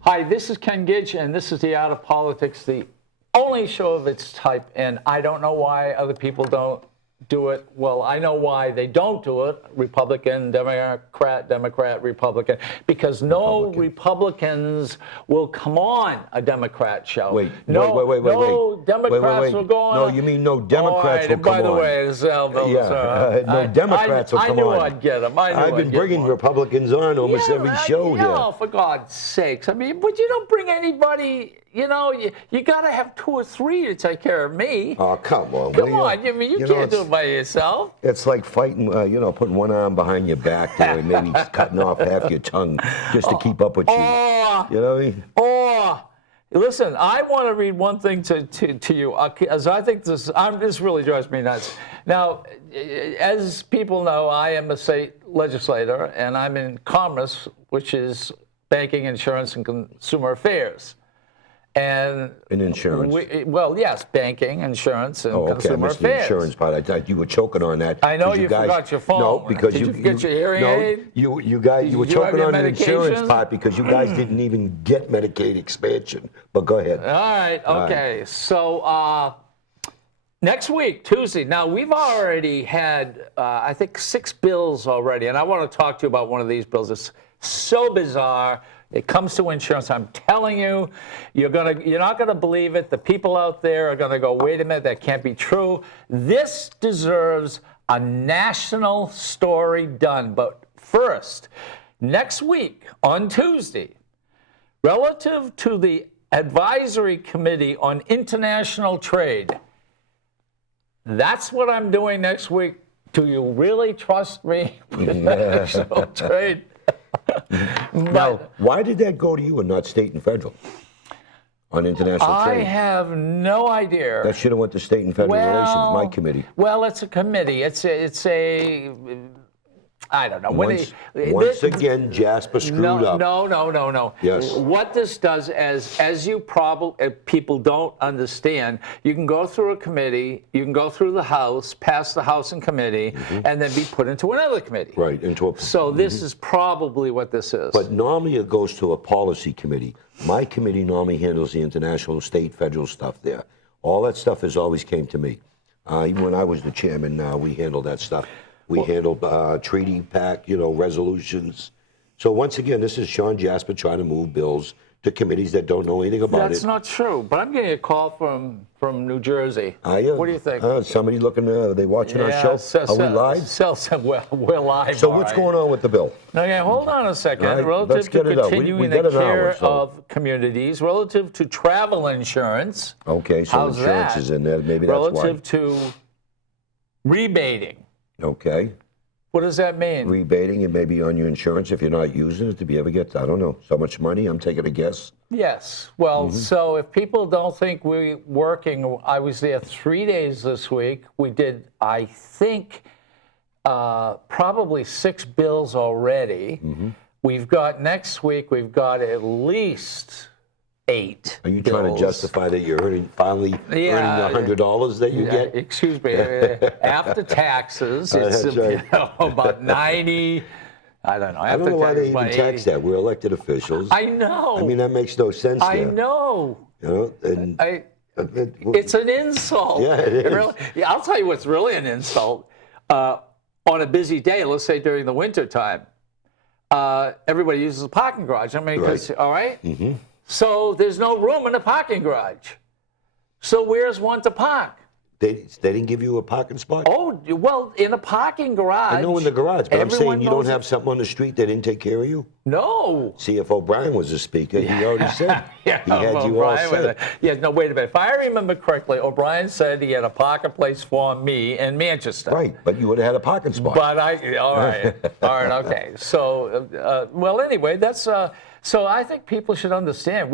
Hi, this is Ken Gidge, and this is The Art of Politics, the only show of its type, and I don't know why other people don't do it. Well, I know why they don't do it, Republican, Democrat, Republican, because no Republicans will come on a Democrat show. Wait. No Democrats will go on. No, you mean no Democrats will come on. By the way, no Democrats will come on. I knew I'd get them. I've been bringing Republicans on almost every show here. No, for God's sakes. I mean, but you don't bring anybody. You know, you got to have 2 or 3 to take care of me. Oh, come on. Come on. I mean, you can't do it by yourself. It's like fighting, putting one arm behind your back there and maybe cutting off half your tongue just to keep up with you. You know what I mean? Listen, I want to read one thing to you, as I think this really drives me nuts. Now, as people know, I am a state legislator, and I'm in Commerce, which is banking, insurance, and consumer affairs. And in insurance. Well, yes, banking, insurance, and consumer affairs. The insurance part. I thought you were choking on that. I know you forgot your phone. No, because Did you get your hearing aid? You guys, you were choking on the insurance part because you guys didn't even get Medicaid expansion. But go ahead. All right. Okay. So next week, Tuesday. Now we've already had, I think, 6 bills already, and I want to talk to you about one of these bills. It's so bizarre. It comes to insurance. I'm telling you, you're not gonna believe it. The people out there are gonna go, wait a minute, that can't be true. This deserves a national story done. But first, next week on Tuesday, relative to the Advisory Committee on International Trade, that's what I'm doing next week. Do you really trust me with international trade? Now, why did that go to you and not state and federal on international trade? I have no idea. That should have went to state and federal relations, my committee. Well, it's a committee. It's a I don't know. Once again, Jasper screwed up. No. Yes. What this does, as you probably people don't understand, you can go through a committee, you can go through the House, pass the House and committee, and then be put into another committee. Right. So this is probably what this is. But normally it goes to a policy committee. My committee normally handles the international, state, federal stuff there. All that stuff has always came to me. Even when I was the chairman, we handled that stuff. We handled treaty pack, resolutions. So once again, this is Sean Jasper trying to move bills to committees that don't know anything about it. That's not true. But I'm getting a call from New Jersey. What do you think? Somebody looking, are they watching our show? Are we live? We're live. So what's going on with the bill? Okay, hold on a second. Right, relative to continuing the care of communities, relative to travel insurance. Okay, so insurance is in there. Maybe that's why. Relative to rebating. Okay. What does that mean? Rebating it may be on your insurance if you're not using it. Did you ever get, I don't know, so much money? I'm taking a guess. Yes. Well, so if people don't think we're working, I was there 3 days this week. We did, I think, probably 6 bills already. We've got, next week, we've got at least 8 Are you bills. trying to justify that you're finally earning the $100 that you get? Excuse me. After taxes, it's about 90. I don't know. I don't know why they even tax that. We're elected officials. I know. I mean, that makes no sense. I know. And it's an insult. Yeah, it is. Really, I'll tell you what's really an insult. On a busy day, let's say during the winter time, everybody uses a parking garage. I mean, all right? So there's no room in the parking garage. So where's one to park? They didn't give you a parking spot? Oh, well, in a parking garage. I know in the garage, but I'm saying everyone you don't knows have it. something on the street they didn't take care of you? No. See, if O'Brien was a speaker, he already said. Yeah, he had you all O'Brien was set. Yeah, no, wait a minute. If I remember correctly, O'Brien said he had a parking place for me in Manchester. Right, but you would have had a parking spot. But all right, okay. So, well, anyway, that's so. I think people should understand.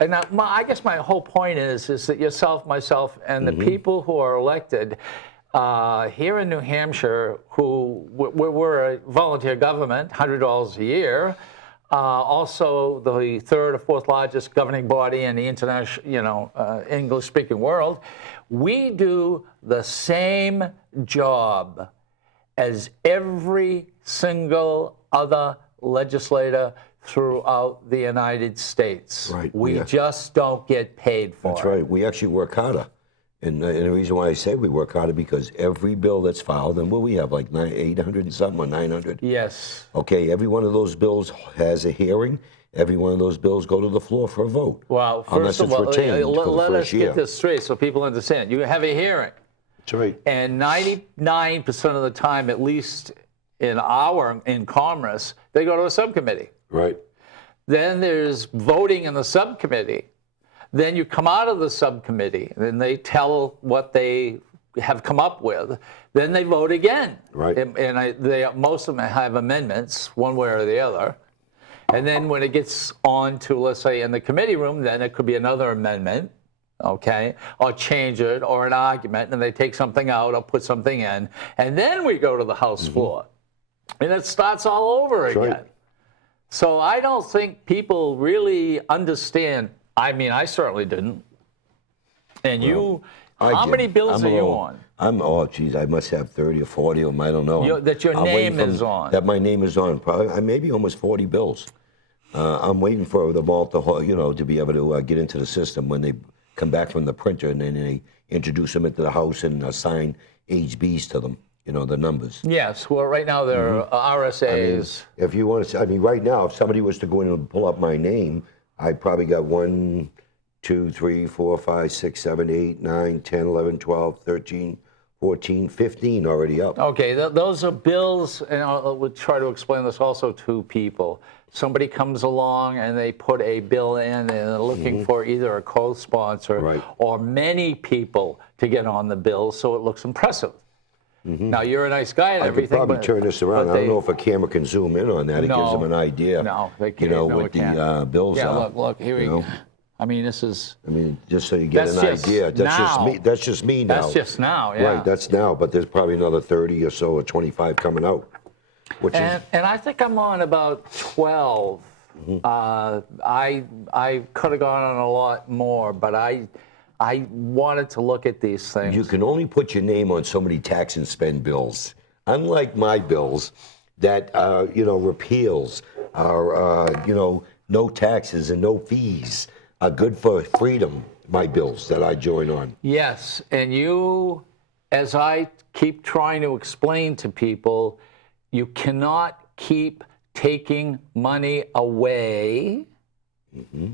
And I guess my whole point is that yourself, myself, and the people who are elected here in New Hampshire, who we're a volunteer government, $100 a year. Also, the third or fourth largest governing body in the international, English-speaking world. We do the same job as every single other legislator throughout the United States. Right. We just don't get paid for it. That's right. We actually work harder. And the reason why I say we work harder because every bill that's filed, and what we have, like 800 and something or 900? Yes. Okay, every one of those bills has a hearing. Every one of those bills go to the floor for a vote. Well, unless first of it's all, retained for the let us first year. get this straight so people understand. You have a hearing. That's right. And 99% of the time, at least in Commerce, they go to a subcommittee. Right. Then there's voting in the subcommittee. Then you come out of the subcommittee, and they tell what they have come up with. Then they vote again. Right. And most of them have amendments, one way or the other. And then when it gets on to, let's say, in the committee room, then it could be another amendment, okay, or change it, or an argument, and they take something out or put something in. And then we go to the House floor. And it starts all over again. right. So I don't think people really understand. I mean, I certainly didn't. And how many bills are you on? I must have 30 or 40 of them. I don't know. That your I'm waiting name is on. That my name is on. Probably, maybe almost 40 bills. I'm waiting for them all to be able to get into the system when they come back from the printer, and then they introduce them into the House and assign HBs to them. The numbers. Yes. Well, right now there are RSAs. If you want to, right now, if somebody was to go in and pull up my name, I probably got 1, 2, 3, 4, 5, 6, 7, 8, 9, 10, 11, 12, 13, 14, 15 already up. Okay, those are bills, and we'll try to explain this also to people. Somebody comes along and they put a bill in and they're looking for either a co-sponsor or many people to get on the bill so it looks impressive. Now, you're a nice guy and everything. I could probably turn this around. I don't know if a camera can zoom in on that. It gives them an idea. No, they can't. What the bills are. Look, here we go. I mean, this is... I mean, just so you get an idea. That's just me now. That's just now, yeah. Right, that's now, but there's probably another 30 or so or 25 coming out. And I think I'm on about 12. I could have gone on a lot more, but I wanted to look at these things. You can only put your name on so many tax and spend bills. Unlike my bills that, repeals are, no taxes and no fees are good for freedom, my bills that I join on. Yes, and you, as I keep trying to explain to people, you cannot keep taking money away.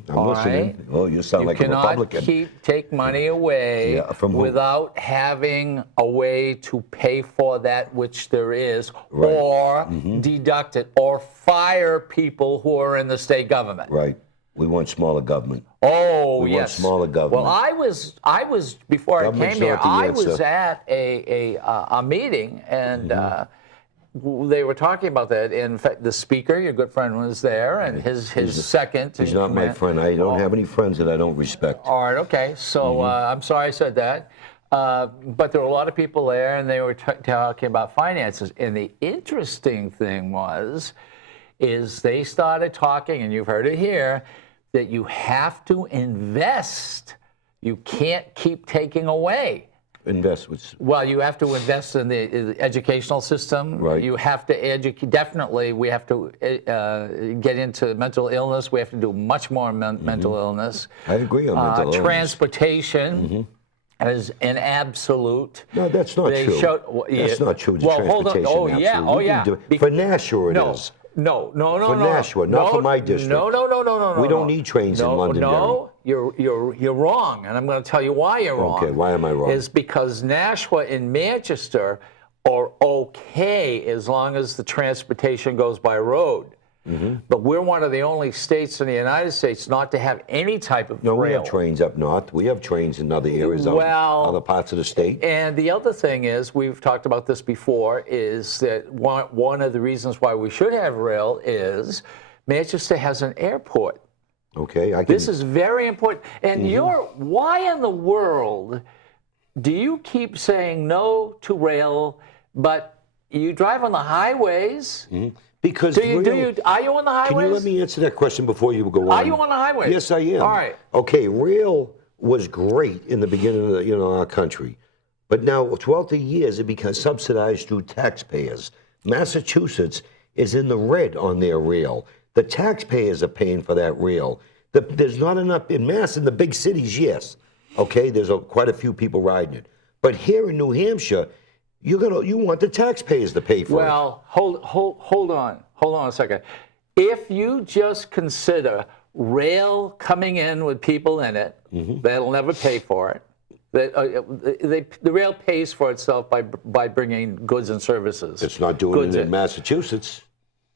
I'm listening. Right. Oh, you sound like a Republican. You cannot take money away without having a way to pay for that which there is, or deduct it, or fire people who are in the state government. Right. We want smaller government. Oh, we want smaller government. Well, I was before I came here. I was at a meeting, and they were talking about that. In fact, the speaker, your good friend, was there, and his second. He's not my friend. I don't have any friends that I don't respect. All right, okay. So I'm sorry I said that. But there were a lot of people there, and they were talking about finances. And the interesting thing is they started talking, and you've heard it here, that you have to invest. You can't keep taking away. Invest with... Well, you have to invest in the educational system. Right. You have to educate. Definitely, we have to get into mental illness. We have to do much more mental illness. I agree on mental illness. Transportation is an absolute. No, that's not true. That's not true. Well, hold on. Oh, yeah. Oh, yeah. For Nashua, it is. No. For Nashua, not for my district. No. We don't need trains in Londonderry. you're wrong, and I'm going to tell you why you're wrong. Okay, why am I wrong? Is because Nashua and Manchester are okay as long as the transportation goes by road. But we're one of the only states in the United States not to have any type of No, we rail. have trains up north. We have trains in other areas, Well, other parts of the state. And the other thing is, we've talked about this before, is that one of the reasons why we should have rail is Manchester has an airport. Okay, I can. This is very important. And why in the world do you keep saying no to rail, but you drive on the highways? Because Are you on the highways? Can you let me answer that question before you go on? Are you on the highways? Yes, I am. All right. Okay, rail was great in the beginning of our country, but now throughout the years it becomes subsidized through taxpayers. Massachusetts is in the red on their rail. The taxpayers are paying for that rail. There's not enough in Mass in the big cities. Yes, okay, there's quite a few people riding it, but here in New Hampshire, you want the taxpayers to pay for it. Well, hold on a second. If you just consider rail coming in with people in it, that'll never pay for it. The rail pays for itself by bringing goods and services. It's not doing it in Massachusetts.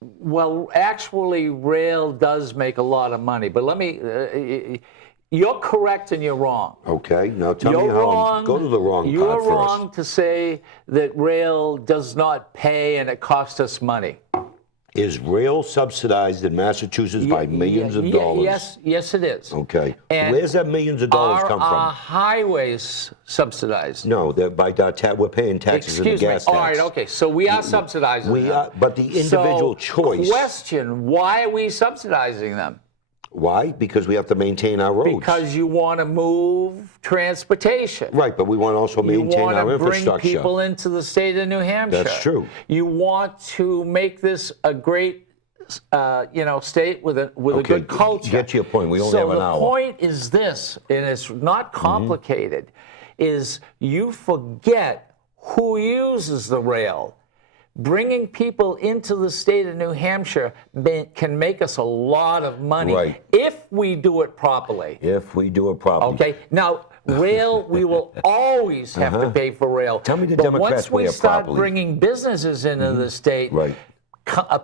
Well, actually, rail does make a lot of money. But let me. You're correct and you're wrong. Okay, now tell me how. Go to the wrong You're part first. wrong to say that rail does not pay and it costs us money. Is rail subsidized in Massachusetts by millions of dollars? Yes, it is. Okay. And where's that millions of dollars come Are from? highways subsidized? No, they're we're paying taxes in the gas tax. All right, okay, so we are subsidizing them. We are, but the individual choice. Question, why are we subsidizing them? Why? Because we have to maintain our roads. Because you want to move transportation. Right, but we want to also maintain our You want to bring infrastructure. people into the state of New Hampshire. That's true. You want to make this a great, state with a good culture. Get to your point. We only have an hour. So the point is this, and it's not complicated, is you forget who uses the rail. Bringing people into the state of New Hampshire can make us a lot of money if we do it properly. If we do it properly. Okay. Now, rail, we will always have to pay for rail. Tell me the but Democrats once we way it start properly. bringing businesses into the state,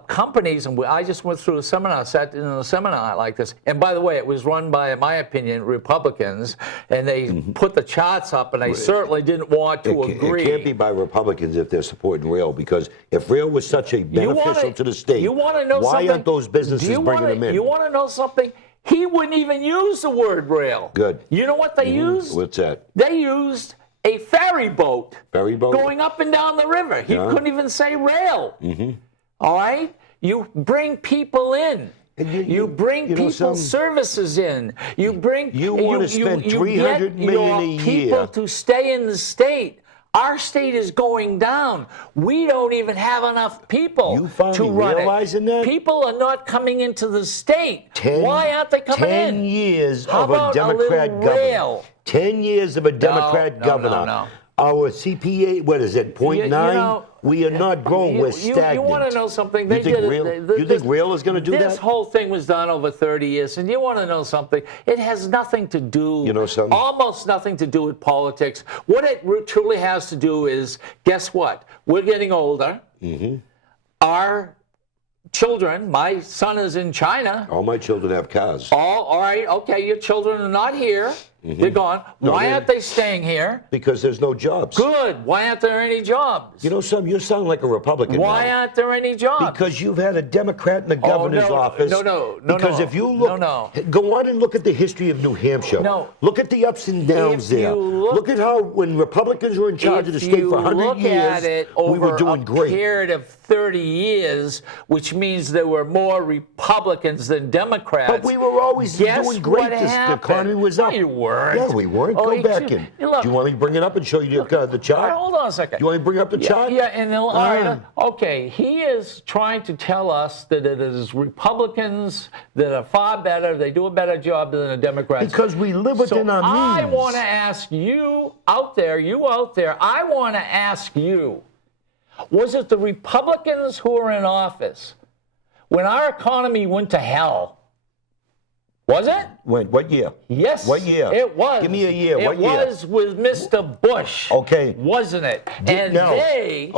companies, and I just went through a seminar, sat in a seminar like this, and by the way, it was run by, in my opinion, Republicans, and they put the charts up, and they certainly didn't want to agree. It can't be by Republicans if they're supporting rail, because if rail was such a beneficial to the state, why aren't those businesses bringing them in? You want to know something? He wouldn't even use the word rail. Good. You know what they used? What's that? They used a ferry boat. Ferry boat? Going up and down the river. He couldn't even say rail. All right? You bring people in. You bring people services in. You bring. You want to spend $300 million a year. People to stay in the state. Our state is going down. We don't even have enough people to run realizing it. that? People are not coming into the state. Why aren't they coming in? 10 years How of a about Democrat a little governor. rail? 10 years of a Democrat governor. No. Our CPA, what is it, 0.9? We are not growing. We're stagnant. You want to know something? You think rail is going to do that? This whole thing was done over 30 years, and you want to know something? It has nothing to do, almost nothing to do with politics. What it truly has to do is, guess what? We're getting older. Our children, my son is in China. All my children have cars. All right, okay, your children are not here. They're gone. Why aren't they staying here? Because there's no jobs. Good. Why aren't there any jobs? You know something? You sound like a Republican Why now. aren't there any jobs? Because you've had a Democrat in the governor's office. Because if you look, go on and look at the history of New Hampshire. Look at the ups and downs there. Look at how when Republicans were in charge of the state for 100 years, we were doing great. Over a period of 30 years, which means there were more Republicans than Democrats. But we were always doing great. The economy was up. No, you weren't. Yeah, we weren't. Go back in. Do you want me to bring it up and show you the chart? Hold on a second. Do you want me to bring up the chart? Yeah, and then, all right, okay, he is trying to tell us that it is Republicans that are far better, they do a better job than the Democrats. Because we live within our means. I want to ask you out there, I want to ask you, was it the Republicans who were in office when our economy went to hell? Was it? When? What year? Yes. What year? It was. Give me a year. What year? It was with Mr. Bush. Okay. Wasn't it? And now,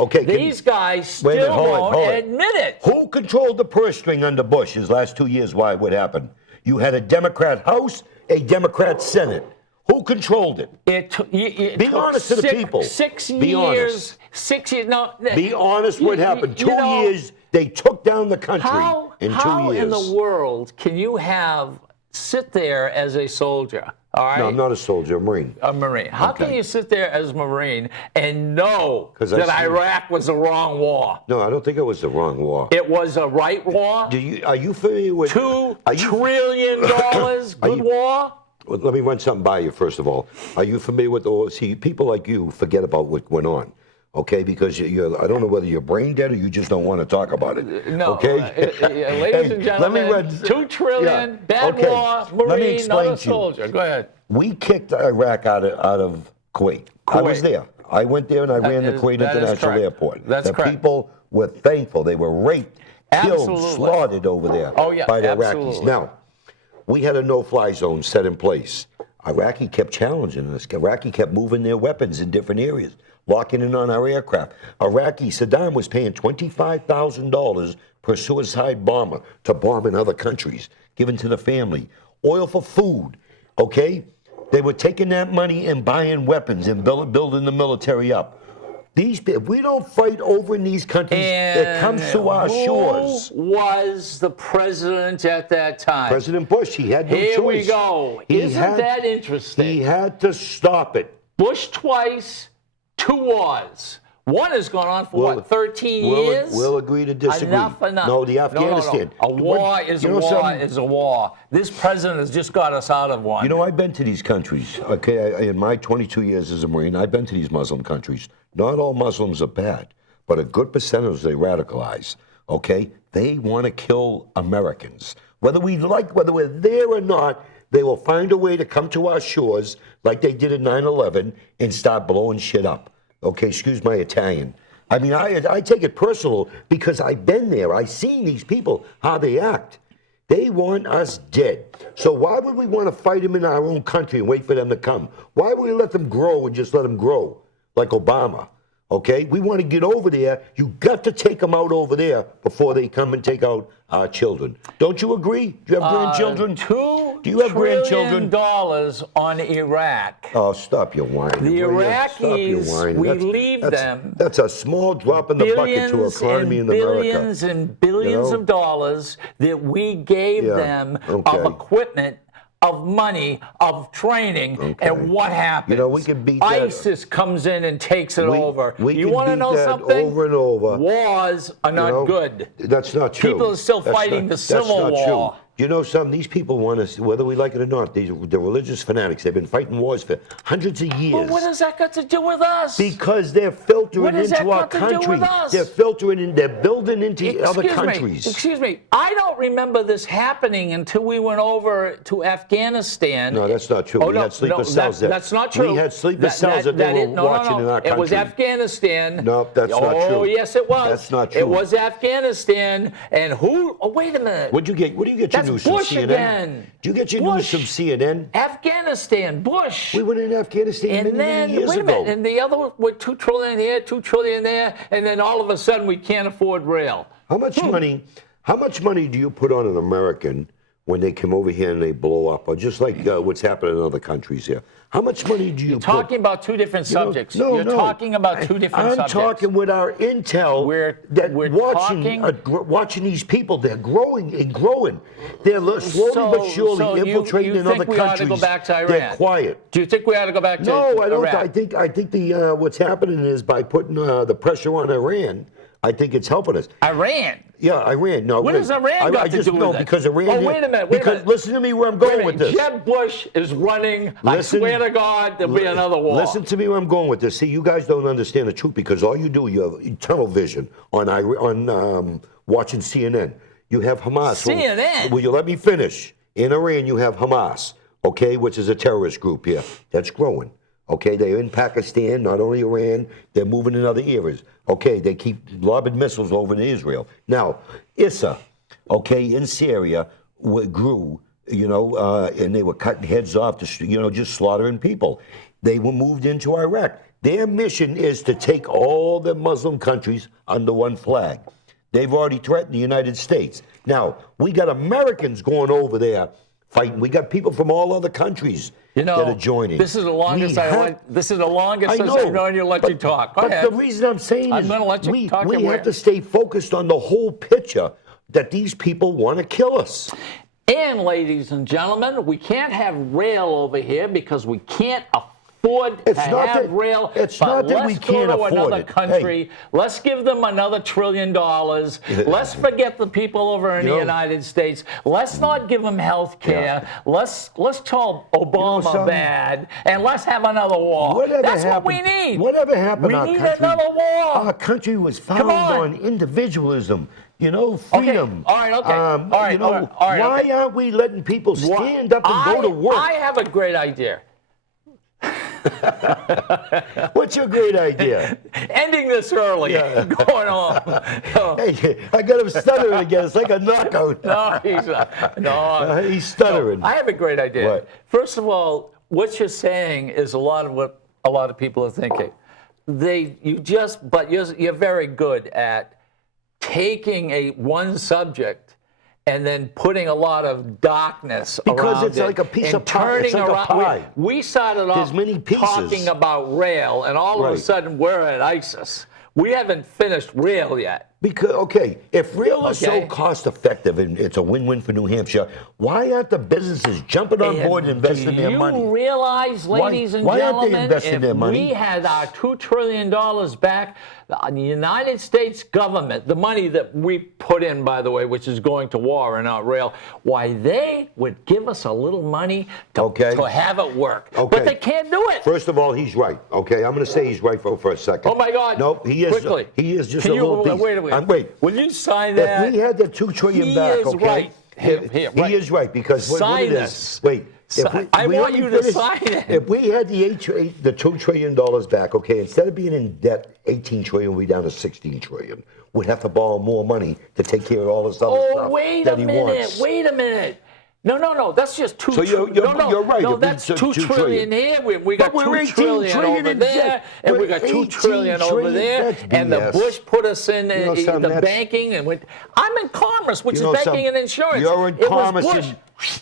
these guys wait a minute, still hold it. won't admit it. Who controlled the purse string under Bush his last 2 years? Why? What happened? You had a Democrat House, a Democrat Senate. Who controlled it? Be honest to the people. 6 Be years. honest. 6 years. No. Be honest. What happened? 2 years. They took down the country in 2 years. How in the world can you sit there as a soldier? All right. No, I'm not a soldier. A Marine. A Marine. How can you sit there as a Marine and know that Iraq was the wrong war? No, I don't think it was the wrong war. It was a right war. Are you familiar with $2 trillion good war? Well, let me run something by you first of all. Are you familiar with the? See, people like you forget about what went on. Okay, because I don't know whether you're brain dead or you just don't want to talk about it. No, okay. Ladies and gentlemen, let me $2 trillion, bad war, Marine, not a soldier. Go ahead. We kicked Iraq out of Kuwait. I was there. I went there and I ran the Kuwait International Airport. That's correct. The people were thankful. They were raped, killed, slaughtered over there by the Iraqis. Now, we had a no-fly zone set in place. Iraqi kept challenging us. Iraqi kept moving their weapons in different areas, locking in on our aircraft. Saddam was paying $25,000 per suicide bomber to bomb in other countries, given to the family. Oil for food, okay? They were taking that money and buying weapons and building the military up. If we don't fight over in these countries, it comes to our shores. Who was the president at that time? President Bush. He had no choice. Here we go. Isn't that interesting? He had to stop it. Bush twice, 2 wars. One has gone on for 13 years? We'll agree to disagree. Enough. No, the Afghanistan. No. A war is a war. This president has just got us out of one. You know, I've been to these countries. Okay, in my 22 years as a Marine, I've been to these Muslim countries. Not all Muslims are bad, but a good percentage they radicalize. Okay, they want to kill Americans. Whether we're there or not, they will find a way to come to our shores like they did in 9/11 and start blowing shit up. Okay, excuse my Italian. I mean, I take it personal because I've been there. I've seen these people, how they act. They want us dead. So why would we want to fight them in our own country and wait for them to come? Why would we let them grow and just let them grow like Obama? Okay, we want to get over there. You got to take them out over there before they come and take out our children. Don't you agree? Do you have grandchildren? Do you have grandchildren? $2 trillion on Iraq. Oh, stop your whining. The Iraqis, we leave them. That's a small drop in the bucket to economy in America. Billions and billions of dollars that we gave them of equipment, of money, of training, and what happens? You know, we can beat that. ISIS comes in and takes it over. You want to know something? Over and over. Wars are not good. That's not true. People are still fighting the Civil War. True. You know something? These people want us, whether we like it or not, the religious fanatics, they've been fighting wars for hundreds of years. But what has that got to do with us? Because they're filtering into our country. They're filtering in, they're building into other countries. Excuse me. I don't remember this happening until we went over to Afghanistan. No, that's not true. We had sleeper cells there. That's not true. We had sleeper cells that they were watching in our country. It was Afghanistan. No, that's not true. Oh, yes, it was. That's not true. It was Afghanistan. And who? Oh, wait a minute. What do you get your news from Bush CNN? Again. Do you get your news from CNN? Afghanistan, Bush. We went in Afghanistan many years ago. Wait a minute, and the other with $2 trillion here, $2 trillion there, and then all of a sudden we can't afford rail. How much money do you put on an American when they come over here and they blow up, or just like what's happening in other countries here? How much money do you put? You're talking about two different subjects. You're talking about two different subjects. I'm talking with our intel. We're watching these people. They're growing and growing. They're slowly but surely infiltrating in other countries. You think we ought to go back to Iran? They're quiet. Do you think we ought to go back to No, I don't. Iraq? I think the what's happening is by putting the pressure on Iran, I think it's helping us. Iran? Yeah, Iran. No, what does Iran got to do with it? Because Iran. Oh, wait a minute. Listen to me where I'm going with this. Jeb Bush is running. I swear to God, there'll be another war. Listen to me where I'm going with this. See, you guys don't understand the truth because all you do, you have tunnel vision on watching CNN. You have Hamas. CNN? Will you let me finish? In Iran, you have Hamas, okay, which is a terrorist group here. That's growing. Okay, they're in Pakistan, not only Iran, they're moving in other areas. Okay, they keep lobbing missiles over to Israel. Now, Issa, okay, in Syria, grew and they were cutting heads off, just slaughtering people. They were moved into Iraq. Their mission is to take all the Muslim countries under one flag. They've already threatened the United States. Now, we got Americans going over there fighting. We got people from all other countries that are joining. This is the longest this is the longest I've known you let you talk. Go ahead. The reason I'm saying I'm is gonna let you talk we have to stay focused on the whole picture that these people want to kill us. And ladies and gentlemen, we can't have rail over here because we can't afford to have rail. It's not that we can't afford it. Let's go to another country. Hey. Let's give them another $1 trillion. Let's forget the people over in the United States. Let's not give them health care. Let's tell Obama bad, and let's have another war. That's what we need. Whatever happened, we need another war. Our country was founded on individualism. Freedom. Okay. All right, okay. All right, why aren't we letting people stand up and go to work? I have a great idea. What's your great idea? Ending this early. Yeah. Going on. Hey, I got him stuttering again. It's like a knockout. No, he's not. He's stuttering. No, I have a great idea. What? First of all, what you're saying is a lot of what a lot of people are thinking. You're very good at taking one subject and then putting a lot of darkness around it. Because it's like a piece of pie. It's like a pie. We started off talking about rail, and all of a sudden we're at ISIS. We haven't finished rail yet. Because, if rail is so cost effective and it's a win-win for New Hampshire, why aren't the businesses jumping on board and investing their money? Do you realize, ladies and gentlemen, aren't they investing their money? We had our $2 trillion back, the United States government, the money that we put in, by the way, which is going to war and not rail, why they would give us a little money to have it work. But they can't do it. First of all, he's right. I'm going to say he's right for a second. Oh, my God. No, he is. Quickly. He is just a little piece. Wait. Will you sign that? If we had the $2 trillion back, he is right because sign this. Wait. I want you to sign it. If we had the $2 trillion back, instead of being in debt, 18 trillion, we'd be down to 16 trillion. We'd have to borrow more money to take care of all this other stuff that he wants. Wait a minute. No. That's just $2 trillion. You're right. No, that's $2 trillion here. We got $2 trillion over there, and we got $2 trillion over there. And the Bush put us in the banking, and I'm in commerce, which is banking and insurance. You're in commerce.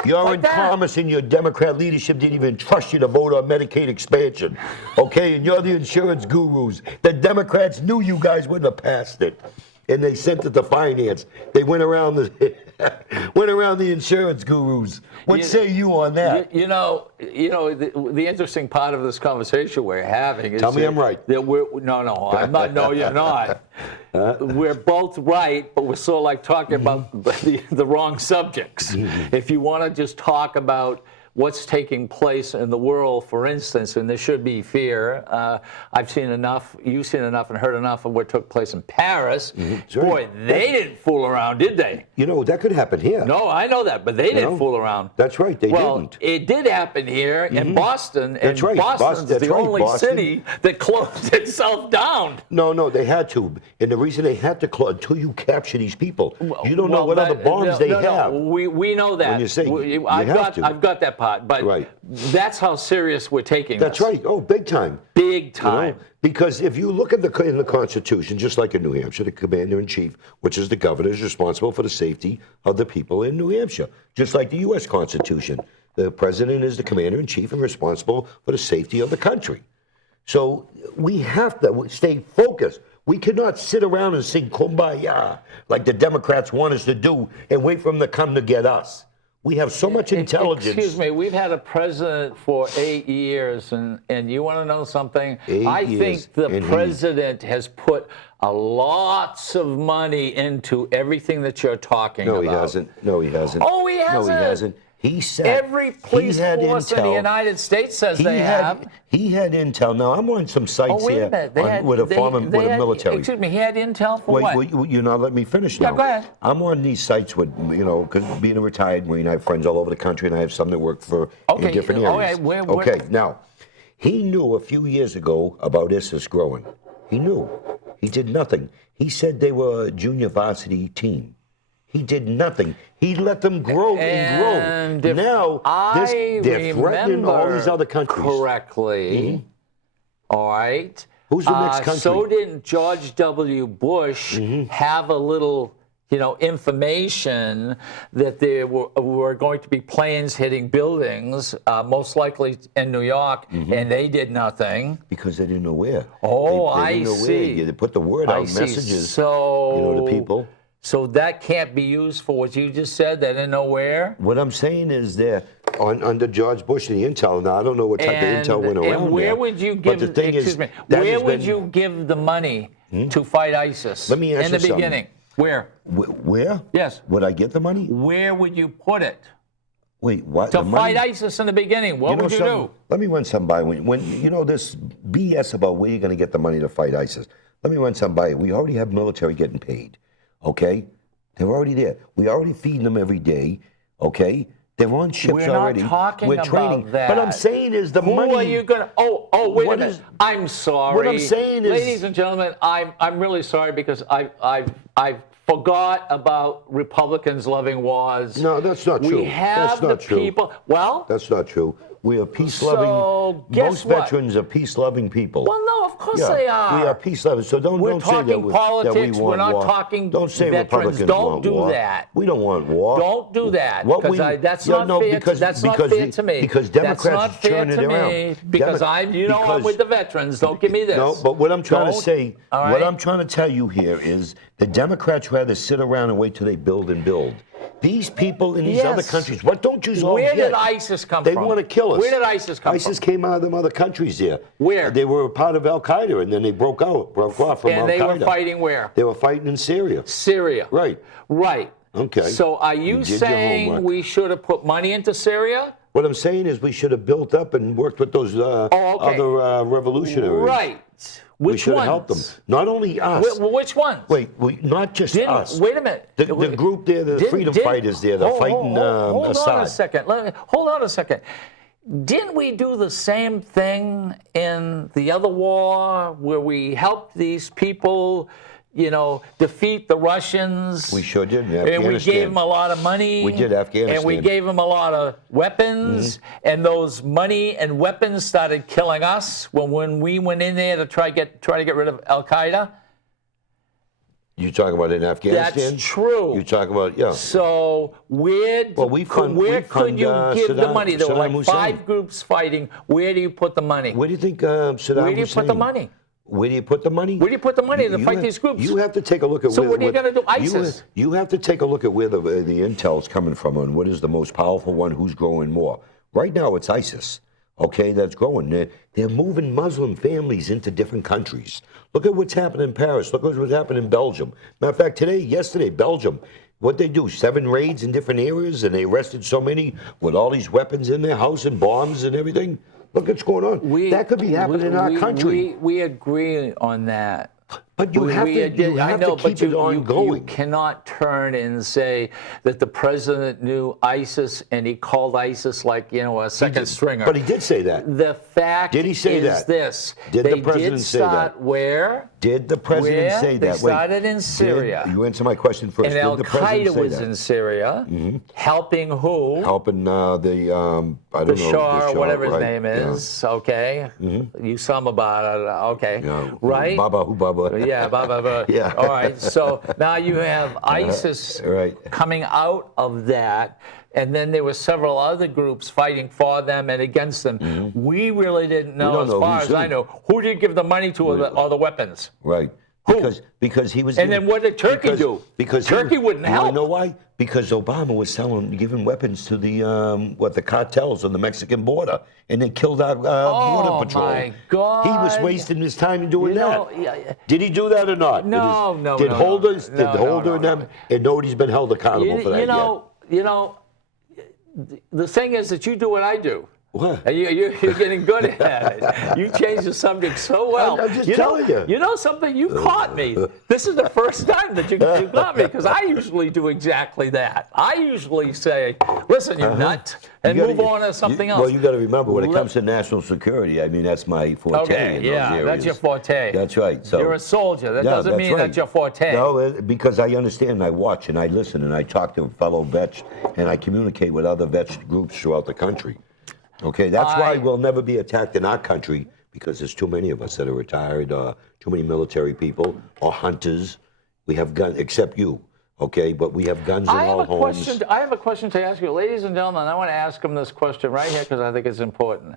You're in commerce, and your Democrat leadership didn't even trust you to vote on Medicaid expansion. And you're the insurance gurus. The Democrats knew you guys wouldn't have passed it, and they sent it to finance. They went around the insurance gurus. What say you on that? The interesting part of this conversation we're having is tell me I'm right. That no, I'm not. No, you're not. We're both right, but we're sort of like talking about the wrong subjects. If you want to just talk about what's taking place in the world, for instance, and there should be fear. I've seen enough, you've seen enough and heard enough of what took place in Paris. Boy, they didn't fool around, did they? That could happen here. No, I know that, but they didn't fool around. That's right, they didn't. It did happen here in Boston, and Boston's the only city that closed itself down. No, they had to. And the reason they had to close, until you capture these people, you don't know what other bombs they have. We know that. When you say I've got that part, but that's how serious we're taking this. That's right. Oh, big time. Big time. Because if you look at in the Constitution, just like in New Hampshire, the commander-in-chief, which is the governor, is responsible for the safety of the people in New Hampshire. Just like the U.S. Constitution, the president is the commander-in-chief and responsible for the safety of the country. So we have to stay focused. We cannot sit around and sing Kumbaya like the Democrats want us to do and wait for them to come to get us. We have so much intelligence. Excuse me, we've had a president for 8 years, and you want to know something? I think the president has put lots of money into everything that you're talking about. No, he hasn't. Oh, he hasn't? No, he hasn't. He said every police force in the United States says they have. He had intel. Now, I'm on some sites here with the military. Excuse me, he had intel for what? You're not letting me finish now. Yeah, go ahead. I'm on these sites with, because being a retired Marine, I have friends all over the country, and I have some that work in different areas. Okay, now, he knew a few years ago about ISIS growing. He knew. He did nothing. He said they were a junior varsity team. He did nothing. He let them grow and if grow. Now they're threatening all these other countries. Correctly. All right. Who's the next country? So didn't George W. Bush have a little, information that there were going to be planes hitting buildings, most likely in New York, and they did nothing? Because they didn't know where. Oh, they didn't know see. Where. They put the word out, messages, so, to people. So that can't be used for what you just said. They didn't know where. What I'm saying is there under George Bush and the intel. Now I don't know what type of intel went around. And where there, would you give? But the thing excuse is, me. Where would you give the money to fight ISIS? Let me ask in you the beginning. Where? Where? Yes. Would I get the money? Where would you put it? Wait, what? To fight ISIS in the beginning, what would you do? Let me run some by when this BS about where you're going to get the money to fight ISIS. Let me run some by you. We already have military getting paid. Okay, they're already there. We already feeding them every day. Okay. They're on ships already. We're not talking We're training. about that. But I'm saying is the money. Who are you going to? Oh, wait a minute. I'm sorry. What I'm saying is, ladies and gentlemen, I'm really sorry because I forgot about Republicans loving wars. No, that's not true. We have that's not true. people. Well, that's not true. We are peace-loving. So, guess most veterans are peace-loving people. Well, no, of course they are. We are peace-loving. So don't say that politics. we want We're not war. talking don't say veterans. Republicans Don't want do war. that. We don't want war. Don't do that. That's not fair. That's not fair to me. Because Democrats turn it around. Because I'm with the veterans. Don't give me this. No, but what I'm trying to say, what I'm trying to tell you here is the Democrats rather sit around and wait till they build and build. These people in these other countries, what don't you all Where get? did ISIS come They from? want to kill us. Where did ISIS come from? ISIS came out of them other countries there. Where? They were a part of Al Qaeda, and then they broke off from Al Qaeda. And they were fighting where? They were fighting in Syria. Syria. Right. Right. Okay. So are you saying we should have put money into Syria? What I'm saying is we should have built up and worked with those other revolutionaries. Right. We should have helped them. Not only us. Which ones? Wait, not just us. Wait a minute. The group there, the freedom fighters there, they're fighting Assad. Hold on a second. Hold on a second. Didn't we do the same thing in the other war where we helped these people, defeat the Russians? We sure did. And we gave them a lot of money. We did Afghanistan. And we gave them a lot of weapons. And those money and weapons started killing us when we went in there to try to get rid of Al Qaeda. You talking about in Afghanistan? That's true. You talking about So where could you give the money? There were like 5 groups fighting. Where do you put the money? Where do you think Saddam Hussein? Where do you put the money? Where do you put the money? Where do you put the money to fight these groups? You have to take a look at So what are you going to do? ISIS? You have to take a look at where the intel's coming from and what is the most powerful one, who's growing more. Right now it's ISIS, okay, that's growing. They're moving Muslim families into different countries. Look at what's happening in Paris. Look at what's happening in Belgium. Matter of fact, yesterday, Belgium, what'd they do? 7 raids in different areas, and they arrested so many with all these weapons in their house and bombs and everything. Look what's going on. That could be happening in our country. We agree on that. But you have to keep it ongoing. You cannot turn and say that the president knew ISIS and he called ISIS like, a second stringer. But he did say that. The fact did he say is that? This. Did the president say that? Where? Did the president say that? They started in Syria. You answer my question first. And Al Qaeda was in Syria, helping who? Helping Bashar, whatever his name is. Yeah. Okay. Usama okay. Yeah. Right? Baba who Baba. Yeah, Baba. Yeah. All right. So now you have ISIS coming out of that. And then there were several other groups fighting for them and against them. We really didn't know, as far as I know, who did you give the money to or the weapons? Right. Who? Because he was. And then what did Turkey do? Because Turkey wouldn't help. You know why? Because Obama was giving weapons to the cartels on the Mexican border, and they killed our border patrol. Oh my God! He was wasting his time doing that. Did he do that or not? No. Did Holder and them? And nobody's been held accountable for that yet. The thing is that you do what I do. What? You're getting good at it. You changed the subject so well. I'm just telling you. You know something? You caught me. This is the first time that you got me, because I usually do exactly that. I usually say, listen, you nut, and move on to something else. Well, you got to remember, when it comes to national security, I mean, that's my forte. Okay, in those yeah, areas. that's your forte. That's right. So You're a soldier. That yeah, doesn't mean right. that's your forte. No, because I understand, and I watch, and I listen, and I talk to fellow vets, and I communicate with other vets groups throughout the country. Okay, that's why we'll never be attacked in our country, because there's too many of us that are retired, too many military people, or hunters. We have guns, except you, okay? But we have guns in all homes. I have a question to ask you. Ladies and gentlemen, I want to ask them this question right here, because I think it's important.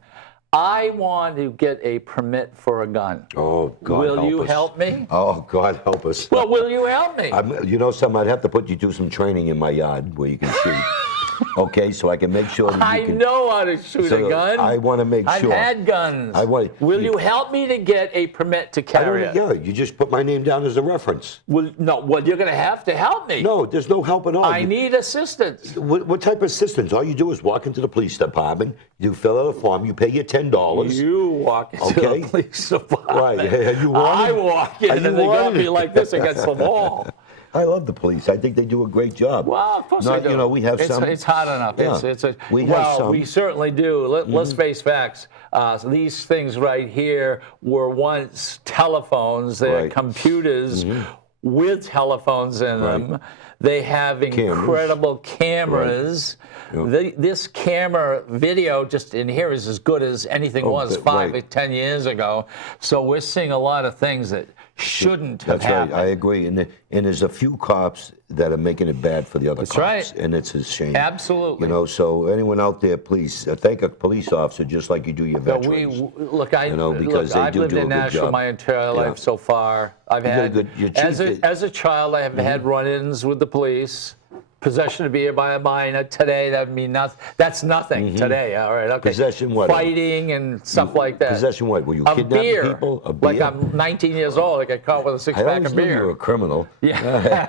I want to get a permit for a gun. Oh, God Will help you us. help me? Oh, God help us. Well, will you help me? You know something, I'd have to put you through some training in my yard where you can shoot. Okay, so I can make sure that you can... I know how to shoot a gun. I want to make sure. I've had guns. Will you help me to get a permit to carry it? Yeah, you just put my name down as a reference. Well, no, you're going to have to help me. No, there's no help at all. I need assistance. What type of assistance? All you do is walk into the police department, you fill out a form, you pay your $10. You walk into the police department. Right. You want I walk in and they got me like this against the wall. I love the police. I think they do a great job. Well, of course they do. You know, we have some. It's hard enough. Yeah. We certainly do. Let's face facts. So these things right here were once telephones. They're computers with telephones in them. They have incredible cameras. Right. This camera video just in here is as good as anything was 5 or 10 years ago. So we're seeing a lot of things that shouldn't have happened. That's right. I agree. And there's a few cops that are making it bad for the other cops. Right. And it's a shame. Absolutely. You know, so anyone out there, please thank a police officer just like you do your veterans. I've lived in Nashville my entire life so far. I've had, as a child, I have had run-ins with the police. Possession of beer by a minor today, that's nothing today. All right, okay. Possession what? Fighting and stuff like that. Possession what? Were you kidnapping people? A beer? Like I'm 19 years old, I got caught with a six-pack of beer. You were a criminal. Yeah.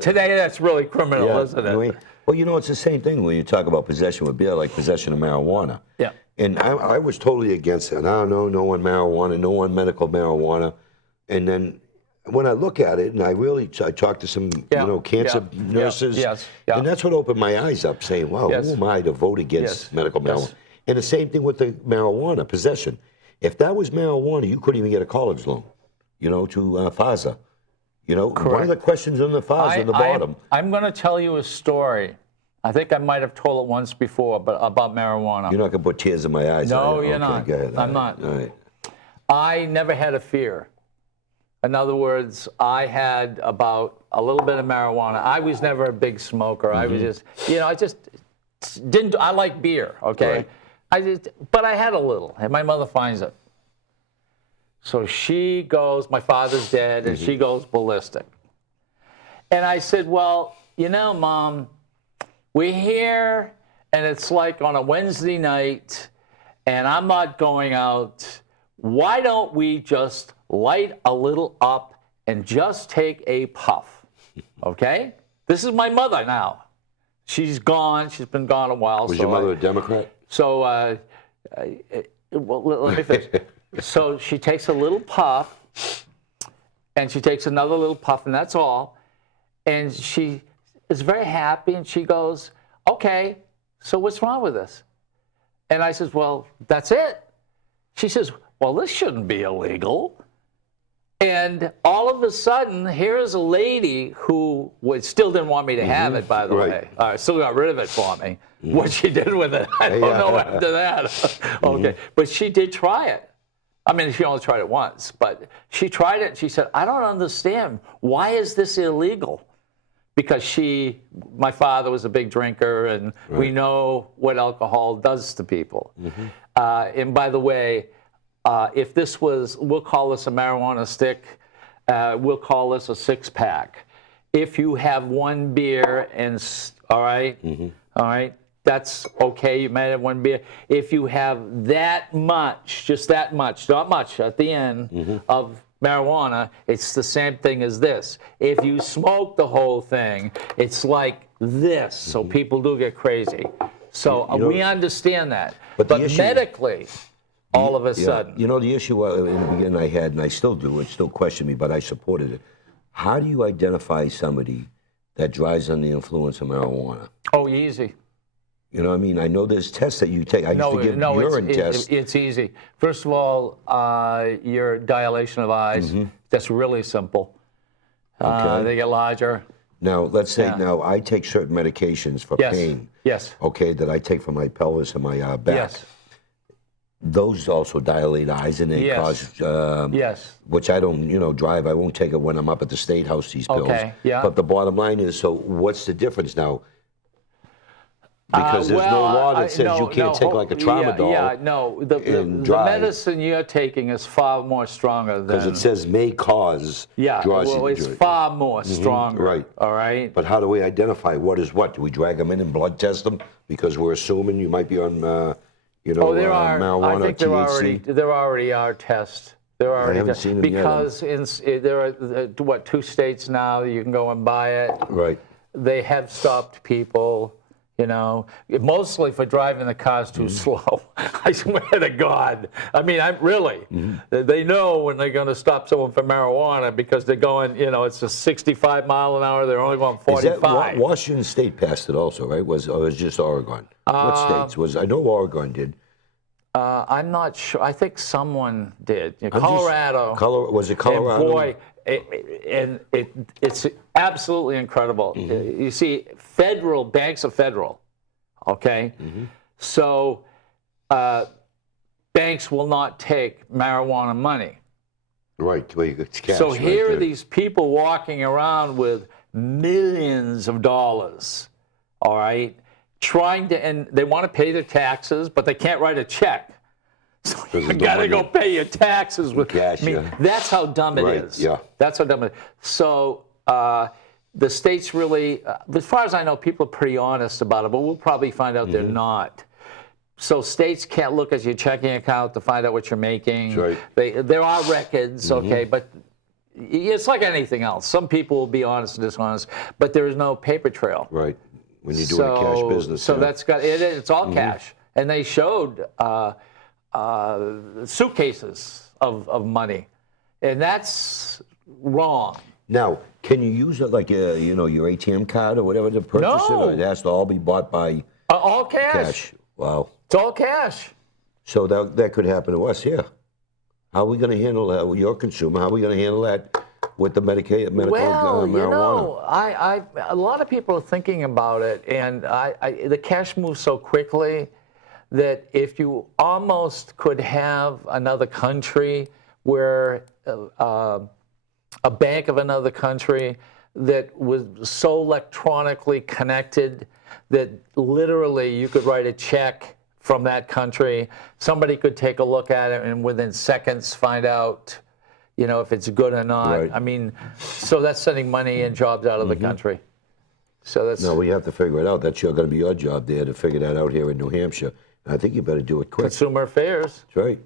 Today that's really criminal, isn't it? Well, you know, it's the same thing when you talk about possession with beer, like possession of marijuana. Yeah. And I was totally against it. I don't know, no one marijuana, no one medical marijuana. And then when I look at it, and I talked to some, cancer nurses, and that's what opened my eyes up, saying, wow, who am I to vote against medical marijuana? And the same thing with the marijuana, possession. If that was marijuana, you couldn't even get a college loan, to FASA. One of the questions on the FASA at the bottom. I'm going to tell you a story. I think I might have told it once before, but about marijuana. You're not going to put tears in my eyes. No, you're not. Go ahead. I'm not. All right. I never had a fear. In other words, I had about a little bit of marijuana. I was never a big smoker. I was just, I just didn't. I like beer, okay? Right. But I had a little, and my mother finds it. So she goes. My father's dead, and she goes ballistic. And I said, well, Mom, we're here, and it's like on a Wednesday night, and I'm not going out. Why don't we just light a little up and just take a puff, okay? This is my mother now. She's gone. She's been gone a while. Was your mother a Democrat? So, let me finish. So she takes a little puff, and she takes another little puff, and that's all. And she is very happy, and she goes, okay, so what's wrong with this? And I says, well, that's it. She says, well, this shouldn't be illegal. And all of a sudden, here's a lady who still didn't want me to have it, by the way. Still got rid of it for me. What she did with it, I don't know after that. Okay, but she did try it. I mean, she only tried it once, but she tried it. And she said, I don't understand. Why is this illegal? Because my father was a big drinker, and we know what alcohol does to people. And by the way, if this was, we'll call this a marijuana stick, we'll call this a six-pack. If you have one beer all right, that's okay, you might have one beer. If you have that much, just that much, not much at the end of marijuana, it's the same thing as this. If you smoke the whole thing, it's like this, so people do get crazy. So You know- we understand that. But But, the issue- medically, all of a Yeah. sudden, You know, the issue in the beginning I had, and I still do, it still questioned me, but I supported it. How do you identify somebody that drives under the influence of marijuana? oh, easy. You know what I mean? I know there's tests that you take. I used to give urine tests. It's easy. First of all, your dilation of eyes, Mm-hmm. that's really simple. Okay. They get larger. Now, let's say Yeah. now I take certain medications for Yes. pain, Yes. okay, that I take for my pelvis and my back. Yes. Those also dilate eyes and they Yes. cause, Yes. which I don't, drive. I won't take it when I'm up at the State House, these pills. Okay, yeah. But the bottom line is, so what's the difference now? Because there's no Well, law that says you can't take like a tramadol. Yeah, no. The and drive. medicine you're taking is far more stronger than. Because it says may cause yeah, draws well, you it's to it. far more stronger. right. All right. But how do we identify what is what? Do we drag them in and blood test them because we're assuming you might be on, Oh, there are. marijuana I think THC? there already are tests. There are already haven't seen them yet. because there are what 2 states now you can go and buy it. Right. They have stopped people. Mostly for driving the cars too slow. I swear to God. I mean, they know when they're going to stop someone for marijuana because they're going, it's a 65 mile an hour. They're only going 45. Washington State passed it also, right? Or was it just Oregon? What states? I know Oregon did. I'm not sure. I think someone did. Colorado. Was it Colorado? And boy, it's absolutely incredible. You see, banks are federal, okay? So banks will not take marijuana money. Right. It's cash, So right here are there. these people walking around with millions of dollars, all right, and they want to pay their taxes, but they can't write a check. So you there's no got to money. go pay your taxes with Cash, I mean, yeah. that's how dumb it Right, is. yeah. That's how dumb it is. So the states really, as far as I know, people are pretty honest about it, but we'll probably find out they're not. So states can't look at your checking account to find out what you're making. That's right. There are records, okay, but it's like anything else. Some people will be honest and dishonest, but there is no paper trail. Right. When you're doing a cash business. So yeah. that's it's all cash, and they showed suitcases of money, and that's wrong. Now, can you use it like your ATM card or whatever to purchase it? No. Or it has to all be bought by All cash. cash. Wow. It's all cash. So that could happen to us here. How are we going to handle that with your consumer? How are we going to handle that with the medical Well, marijuana? a lot of people are thinking about it, and the cash moves so quickly that if you almost could have another country where a bank of another country that was so electronically connected that literally you could write a check from that country, somebody could take a look at it and within seconds find out if it's good or not. Right. I mean, so that's sending money and jobs out of the country. So that's No, we have to figure it out. That's going to be your job there to figure that out here in New Hampshire. And I think you better do it quick. consumer affairs. That's right.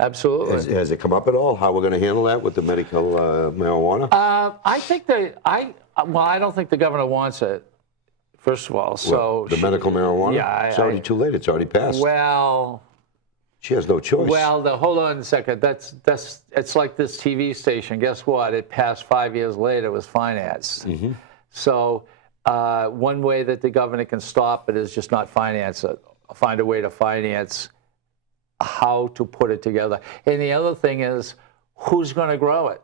Absolutely. Has it come up at all? How we're going to handle that with the medical marijuana? I think I don't think the governor wants it. First of all, so the medical marijuana? Yeah, It's already too late. It's already passed. well. She has no choice. Well, hold on a second. It's like this TV station. Guess what? It passed 5 years later. It was financed. So one way that the governor can stop it is just not finance it. Find a way to finance how to put it together. And the other thing is, who's going to grow it?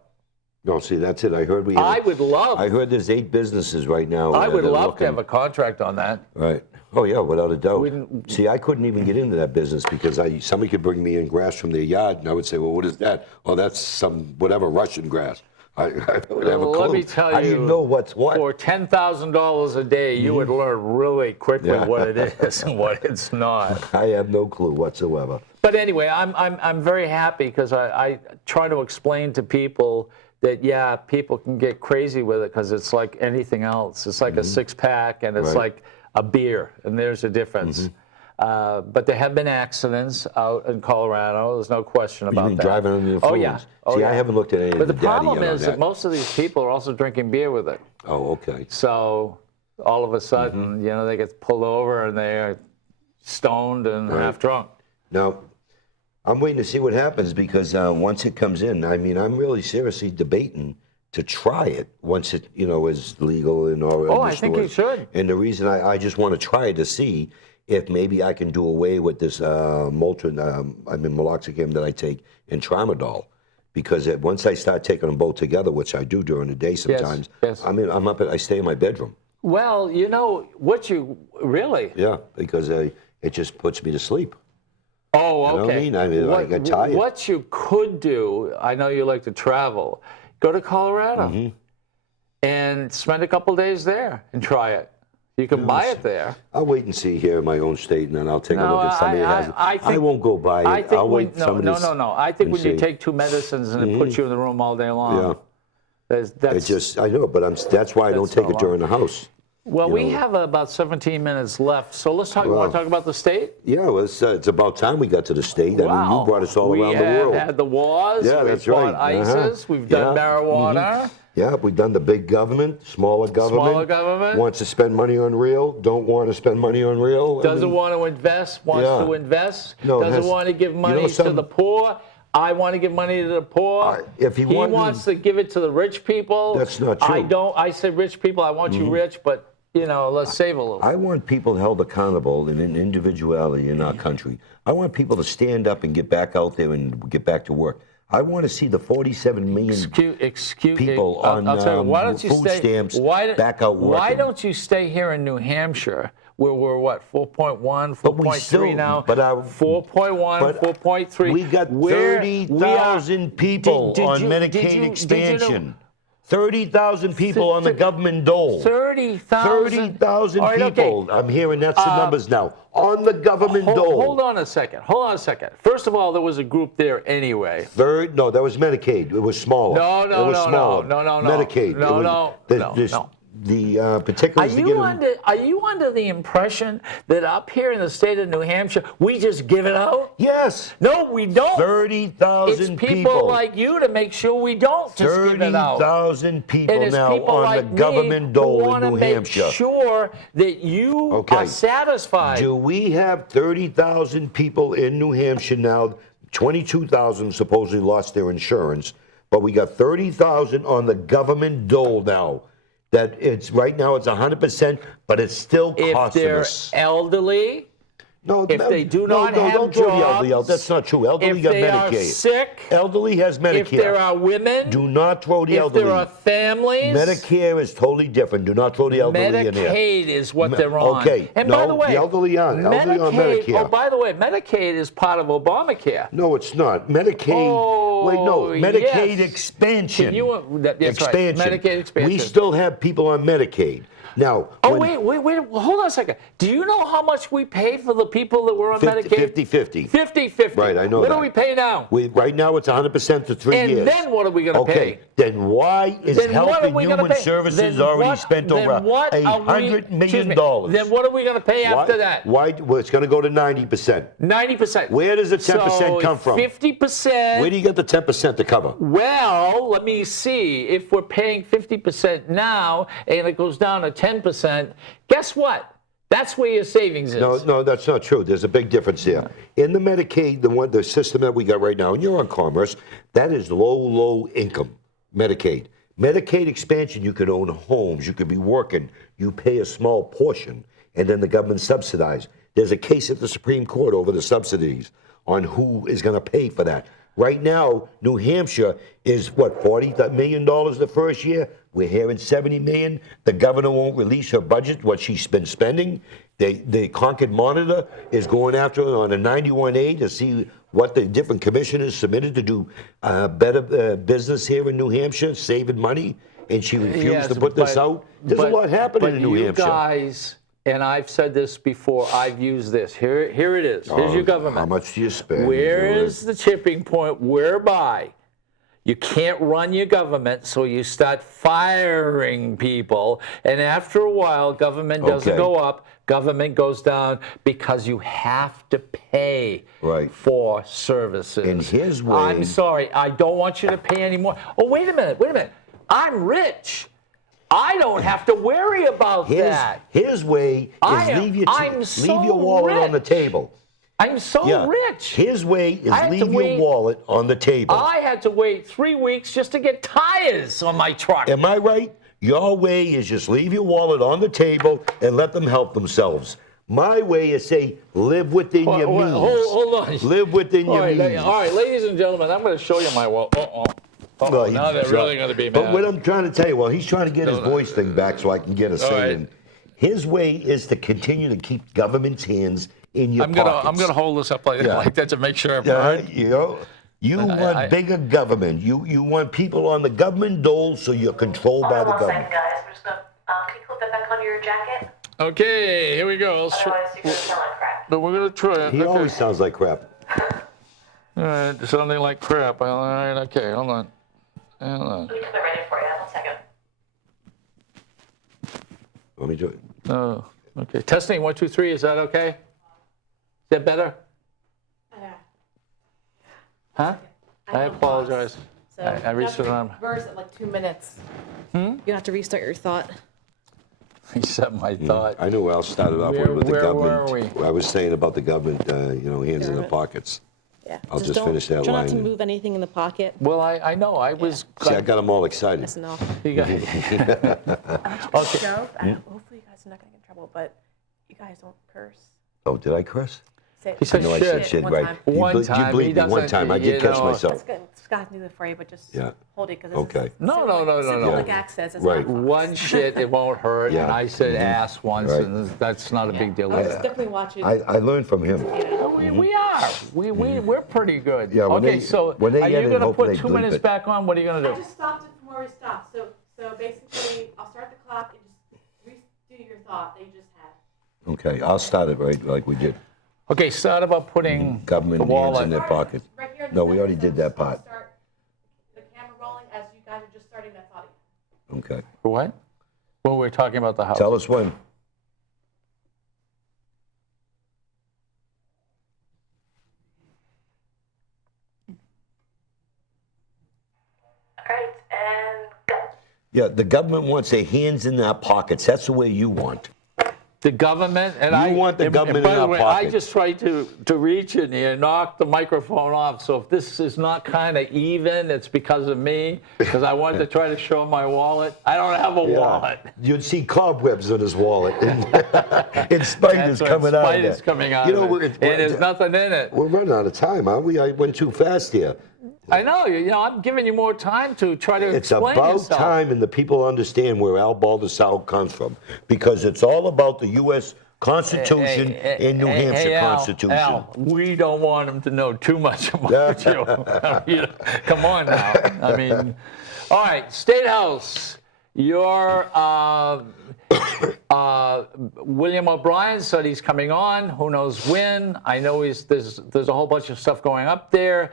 No, see, that's it. I heard I would love. I heard there's 8 businesses right now. I would that are love to looking- have a contract on that. Right. Oh yeah, without a doubt. See, I couldn't even get into that business because somebody could bring me in grass from their yard, and I would say, "Well, what is that?" Oh, that's some whatever Russian grass. I would have a clue. Let me tell you. How do you know what's what? For $10,000 a day, you would learn really quickly Yeah. what it is and what it's not. I have no clue whatsoever. But anyway, I'm very happy because I try to explain to people that people can get crazy with it because it's like anything else. It's like a 6-pack and it's Right. like a beer, and there's a difference. But there have been accidents out in Colorado. There's no question about You mean that. driving under the influence? Oh yeah. Oh, See, yeah. I haven't looked at any But of the the data problem yet on is that most of these people are also drinking beer with it. Oh, okay. So all of a sudden, they get pulled over and they're stoned and half drunk. Now, I'm waiting to see what happens because once it comes in, I mean, I'm really seriously debating to try it once it, is legal and all. Oh, I think you should. And the reason I just want to try it to see if maybe I can do away with this Motrin, meloxicam that I take and Tramadol. Because once I start taking them both together, which I do during the day sometimes, yes. I stay in my bedroom. Well, really? Yeah, because it just puts me to sleep. Oh, okay. You know what I mean? I get tired. What you could do, I know you like to travel, go to Colorado and spend a couple days there and try it. You can buy it there. I'll wait and see here in my own state, and then I'll take a look at somebody that has it. I won't go buy it. I think I'll wait no. I think when you take 2 medicines and it puts you in the room all day long. Yeah. I know, but that's why I don't take it during the house. Well, we have about 17 minutes left, so let's talk. You want to talk about the state? Yeah, well, it's about time we got to the state. I mean, you brought us all around the world. We had the wars. Yeah, that's right. We've fought ISIS. We've done marijuana. Yeah, we've done the big government, smaller government. Smaller government. Wants to spend money on real, don't want to spend money on real. Doesn't want to invest, wants to invest. No, doesn't want to give money to the poor. I want to give money to the poor. If he wants to give it to the rich people. That's not true. I don't. I said rich people. I want you rich, but let's save a little. I want people held accountable in an individuality in our country. I want people to stand up and get back out there and get back to work. I want to see the 47 million people on food stamps back out working. Why don't you stay here in New Hampshire, where we're, 4.1, 4.3 now? But 4.1, 4.3. We got 30,000 people on Medicaid expansion. 30,000 people on the government dole. 30,000 people. Okay. I'm hearing that's the numbers now. On the government dole. Hold on a second. First of all, there was a group there anyway. No, that was Medicaid. It was smaller. No. Medicaid. No. Are you under the impression that up here in the state of New Hampshire, we just give it out? Yes. No, we don't. 30,000 people. It's people like you to make sure we don't just give it out. 30,000 people now on the government dole in New Hampshire. Make sure that you are satisfied. Do we have 30,000 people in New Hampshire now? 22,000 supposedly lost their insurance, but we got 30,000 on the government dole now. That it's right now it's 100%, but it's still costing us. If they're elderly, if they do not have don't jobs, throw the elderly out. That's not true. Elderly got Medicaid. If they are sick, elderly has Medicare. If there are women, do not throw the elderly. If there are families, Medicare is totally different. Do not throw the elderly in there. Medicaid is what they're on. Okay. And by the way, the elderly on Medicare. Oh, by the way, Medicaid is part of Obamacare. No, it's not. Medicaid. Medicaid expansion. Expansion. Medicaid expansion. We still have people on Medicaid. Now, wait, hold on a second. Do you know how much we pay for the people that were on Medicaid? 50-50. 50-50. Right, I know what that. What do we pay now? Right now it's 100% to 3 years. And then what are we going to pay? Okay, then why is Health and Human Services already spent over $100 million? Then what are we going to pay after that? Well, it's going to go to 90%. 90%. Where does the 10% come from? 50%. Where do you get the 10% to cover? Well, let me see. If we're paying 50% now and it goes down to 10%, guess what? That's where your savings is. No, that's not true. There's a big difference there. In the Medicaid, the system that we got right now, and you're on Commerce, that is low income Medicaid. Medicaid expansion, you could own homes, you could be working, you pay a small portion, and then the government subsidizes. There's a case at the Supreme Court over the subsidies on who is going to pay for that. Right now, New Hampshire is, $40 million the first year? We're hearing $70 million. The governor won't release her budget, what she's been spending. The Concord Monitor is going after it on a 91A to see what the different commissioners submitted to do better business here in New Hampshire, saving money, and she refused to put this out. There's a lot happening in New Hampshire. Guys, and I've said this before, I've used this. Here it is. Here's your government. How much do you spend? Where is the tipping point whereby you can't run your government, so you start firing people, and after a while, government doesn't go up, government goes down because you have to pay for services. And his way. I'm sorry, I don't want you to pay anymore. Oh, wait a minute. I'm rich. I don't have to worry about that. His way is leave your wallet on the table. I'm so rich. His way is leave your wallet on the table. I had to wait 3 weeks just to get tires on my truck. Am I right? Your way is just leave your wallet on the table and let them help themselves. My way is say live within your means. Hold on. Live within your means. All right, ladies and gentlemen, I'm going to show you my wallet. Well, now they're really going to be mad. But what I'm trying to tell you, he's trying to get his voice thing back so I can get a say in. His way is to continue to keep government's hands in your pockets. I'm going to hold this up like that to make sure I'm heard. You want bigger government. You want people on the government dole so you're controlled by the government. Hold on 1 second, guys. We're just going to, can you clip that back onto your jacket? Okay, here we go. Otherwise, you're going to sound like crap. But we're going to try it. He always sounds like crap. All right, sounding like crap. All right, okay, hold on. Let me clip it right in for you. 1 second. Let me do it. Oh, okay. Testing 1, 2, 3. Is that okay? Is that better? Huh? I apologize. So I reached it on. Reverse at like 2 minutes. You have to restart your thought. Reset my thought. I know where I started off with the Where government. were we? I was saying about the government, hands in the pockets. Yeah. I'll just don't, finish that try line. not to move anything in the pocket. Well, I know. I was. See, I got them all excited. That's enough. You got- Okay. Hopefully you guys are not going to get in trouble, but you guys don't curse. Oh, did I curse? Say He said No, I said shit. shit, one right. time. One You time, he bleeped me one doesn't, time. I you did catch know. myself. That's good. Scott can do it for you, but just Yeah. hold it because Okay. No. Public access is Right. not One shit, it won't hurt. Yeah. And I said ass once, Right. and that's not a big deal. I was definitely watching. I learned from him. We are. We're pretty good. Yeah, when okay, they- so when they are get you in, going to hopefully put they 2 bleep minutes it. back on? What are you going to I do? just stopped it from where we stopped. So basically, I'll start the clock and just redo your thought that you just had. Okay, I'll start it right like we did. Okay, start about putting Government the hands wallet. in their pockets. Right here in No, the we already center, did that so part. Start the camera rolling as you guys are just starting that thought. Okay. What? Well, we're talking about the house. Tell us when. All right, and go. Yeah, the government wants their hands in their pockets. That's the way you want. The government, and You want the government by in the our way, pocket. I just tried to reach in here, knock the microphone off. So if this is not kind of even, it's because of me, because I wanted to try to show my wallet. I don't have a wallet. You'd see cobwebs in his wallet. And spiders That's right, coming out of spiders there. coming out You know, of it. And there's nothing in it. We're running out of time, aren't we? I went too fast here. I know. I'm giving you more time to try to It's explain about yourself. time, and the people understand where Al Baldessaro comes from, because it's all about the U.S. Constitution and New Hampshire Al, Constitution. Al, we don't want him to know too much about you. Come on now. I mean, all right, State House. Your William O'Brien said he's coming on. Who knows when? I know there's a whole bunch of stuff going up there.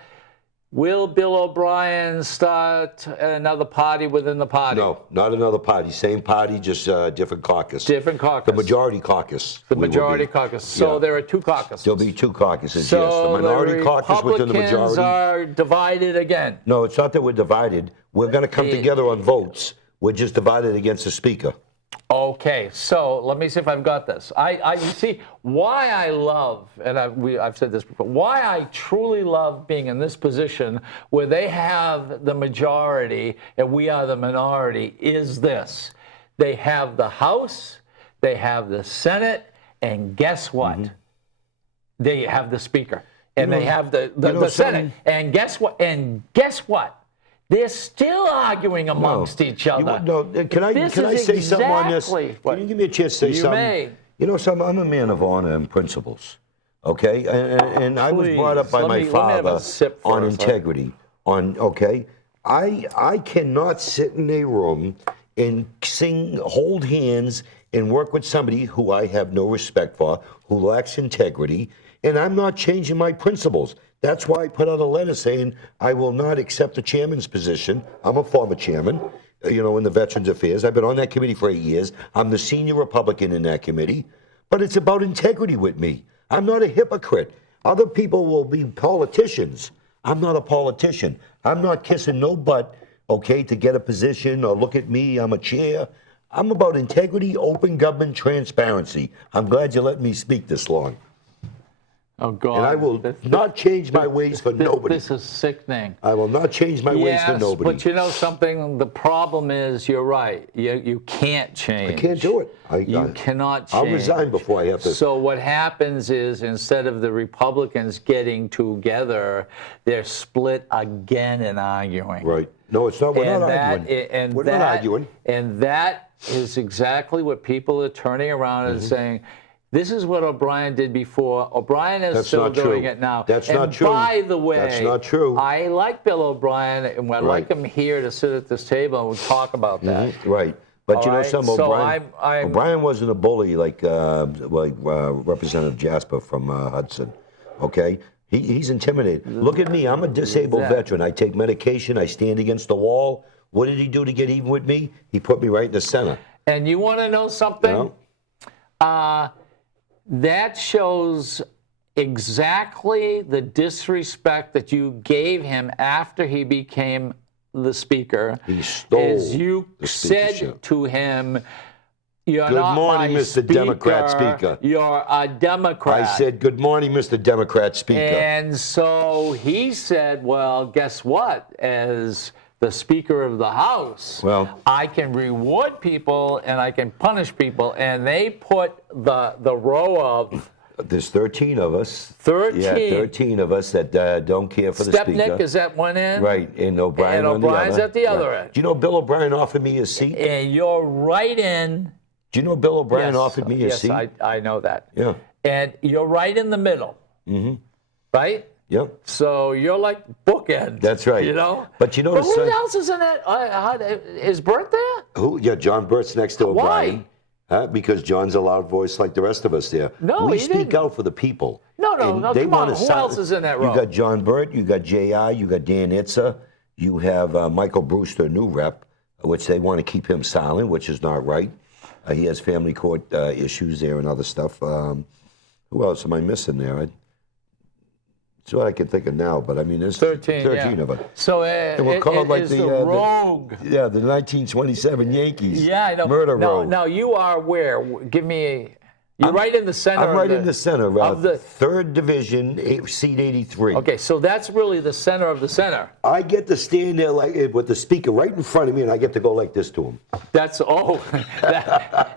Will Bill O'Brien start another party within the party? No, not another party. Same party, just different caucus. Different caucus. The majority caucus. The we will majority be. caucus. So Yeah. there are 2 caucuses. There'll be 2 caucuses, So yes. The minority caucus within the Republicans majority. are divided again. No, it's not that we're divided. We're going to come together on votes. We're just divided against the speaker. Okay, so let me see if I've got this. You see why I love, and I've said this before, why I truly love being in this position where they have the majority and we are the minority is this. They have the House, they have the Senate, and guess what? They have the Speaker, and they have the Senate, and guess what? They're still arguing amongst each other. Can I say something on this? Exactly Can you give me a chance to say You something? may. You know something? I'm a man of honor and principles. Okay, and I was brought up by Please, my let me have a father sip on first. integrity. I cannot sit in a room and hold hands and work with somebody who I have no respect for, who lacks integrity, and I'm not changing my principles. That's why I put out a letter saying I will not accept the chairman's position. I'm a former chairman, in the Veterans Affairs. I've been on that committee for 8 years. I'm the senior Republican in that committee. But it's about integrity with me. I'm not a hypocrite. Other people will be politicians. I'm not a politician. I'm not kissing no butt, to get a position or look at me, I'm a chair. I'm about integrity, open government, transparency. I'm glad you let me speak this long. Oh, God. And I will not change my ways for nobody. This is sickening. I will not change my ways for nobody. But you know something? The problem is, you're right. You can't change. I can't do it. You cannot change. I'll resign before I have to. So what happens is, instead of the Republicans getting together, they're split again and arguing. Right. No, it's not. We're not arguing. We're not arguing. And that is exactly what people are turning around and saying, this is what O'Brien did before. O'Brien is still doing it now. That's not true. By the way, that's not true. I like Bill O'Brien, and I like him here to sit at this table and we'll talk about that. Right. But you know, So O'Brien wasn't a bully like Representative Jasper from Hudson. Okay? He's intimidated. Look at me. I'm a disabled veteran. I take medication. I stand against the wall. What did he do to get even with me? He put me right in the center. And you want to know something? That shows exactly the disrespect that you gave him after he became the speaker. He stole As you the said speakership. to him, you're Good not morning, my Mr. speaker, Democrat Speaker. You're a Democrat. I said, good morning, Mr. Democrat Speaker. And so he said, well, guess what? As the Speaker of the House, I can reward people and I can punish people. And they put the row of... There's 13 of us. 13? Yeah, 13 of us that don't care for the Speaker. Stepnick is at one end? Right, and O'Brien on the other. O'Brien's at the other end. Do you know Bill O'Brien offered me his seat? And you're right in... Do you know Bill O'Brien offered me his seat? Yes, I know that. Yeah. And you're right in the middle. Mm-hmm. Right? Yep. So you're like bookend. That's right. You know? But you know But who else is in that? Is Bert there? Who? Yeah, John Burt's next to O'Brien. Why? Because John's a loud voice like the rest of us there. No, we he speak didn't. out for the people. No, They come on. want to Who else is in that row? You got John Burt, you got J.I., you got Dan Itza, you have Michael Brewster, new rep, which they want to keep him silent, which is not right. He has family court issues there and other stuff. Who else am I missing there? It's what I can think of now, but I mean, there's 13 of us. So and we're called like the rogue. the 1927 Yankees. Yeah, I know. Murder rogue. Now you are where? Give me a... You're right in the center. I'm right in the center of the 3rd Division, seat 83. Okay, so that's really the center of the center. I get to stand there like with the speaker right in front of me, and I get to go like this to him.